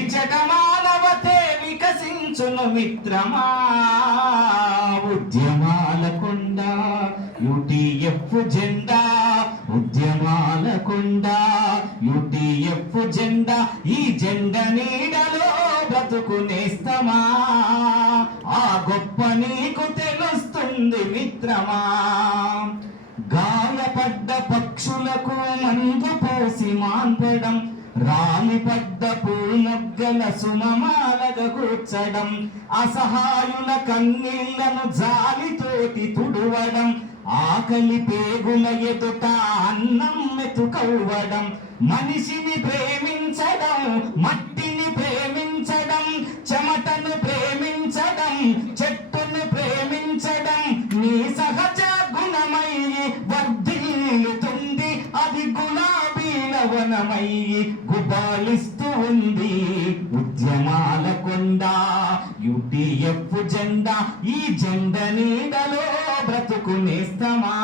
ఇచట మానవతే వికసించును మిత్రమా. ఉద్యమాల కొండ యుటిఎఫ్ జెండా, ఉద్యమాల కొండ యుటిఎఫ్ జెండా, ఈ జెండ నీడలో బ్రతుకునేస్తమా. ఆ గొప్ప నీకు తెలుస్తుంది మిత్రమా. గాయపడ్డ పక్షులకు మందు పోసి మాన్పడం, రాలిపడ్డ పూమొగ్గల సుమమాలగా కూర్చడం, అసహాయుల కన్నీళ్లను జాలితోటి తుడవడం, ఆకలి పేగుల ఎదుట అన్నం మెతుకవ్వడం, మనిషిని ప్రేమించడం, మట్టిని ప్రేమించడం, చెమటను ప్రేమించడం, చెట్టును ప్రేమించడం, నీ సహజ గుణమై వర్ధిల్లుతుంది అది గులాబీల వనమై గుబాళిస్తూ ఉంది. ఉద్యమాల కొండ యుటిఎఫ్ జెండా, ఈ జెండ నీడలో బ్రతుకునేస్తమా.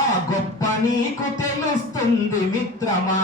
ఆ గొప్ప నీకు తెలుస్తుంది మిత్రమా.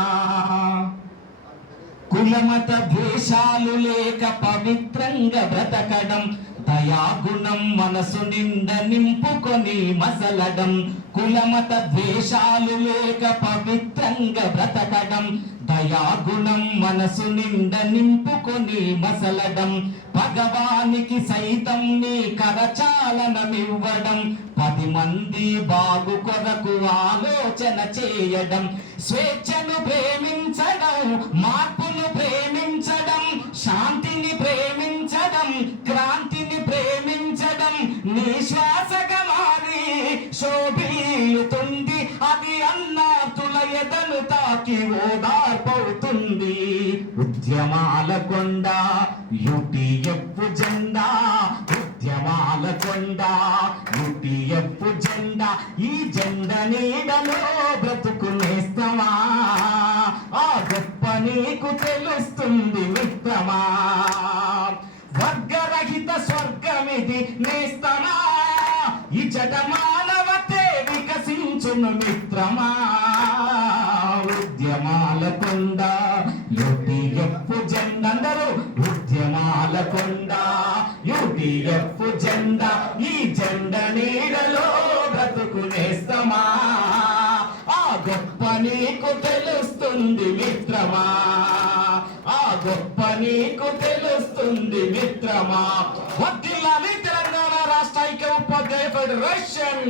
కులమత ద్వేషాలు లేక పవిత్రంగా బ్రతకడం, దయాగుణం మనసు నిండ నింపుకొని మసలడం, కులమత ద్వేషాలు లేక పవిత్రంగా బ్రతకడం, దయాగుణం మనసు నిండ నింపుకొని మసలడం, భగవానికి సైతం నీ కరచాలనమివ్వడం, 10 మంది బాగు కొరకు ఆలోచన చేయడం, స్వేచ్ఛను ప్రేమించడం, మార్పును ప్రేమించడం, శాంతిని ప్రేమించడం, క్రాంతిని ప్రేమించడం, నీ శ్వాసగా మారి శోభిల్లుతుంది అది అన్నార్తుల ఎదను తాకి ఓదార్పవుతుంది. ఉద్యమాల కొండ యుటిఎఫ్ జెండా, ఉద్యమాల కొండ యుటిఎఫ్ జెండా, ఈ జెండ నీడలో బ్రతుకునేస్తమా. ఆ గొప్ప నీకు తెలుస్తుంది మిత్రమా. వర్గరహిత స్వర్గమిది నేస్తమా, ఇచట మానవతే వికసించును మిత్రమా. ఉద్యమాల కొండ యుటిఎఫ్ జెండా, అందరూ ఉద్యమాల కొండ యుటిఎఫ్ జెండా, ఈ జెండ నీడలో బ్రతుకునేస్తమా. ఆ గొప్ప నీకు తెలుస్తుంది మిత్రమా. ఆ గొప్ప నీకు తెలుస్తుంది మిత్రమా. వర్ధిల్లాలి తెలంగాణ రాష్ట్ర ఐక్య ఉపాధ్యాయ ఫెడరేషన్.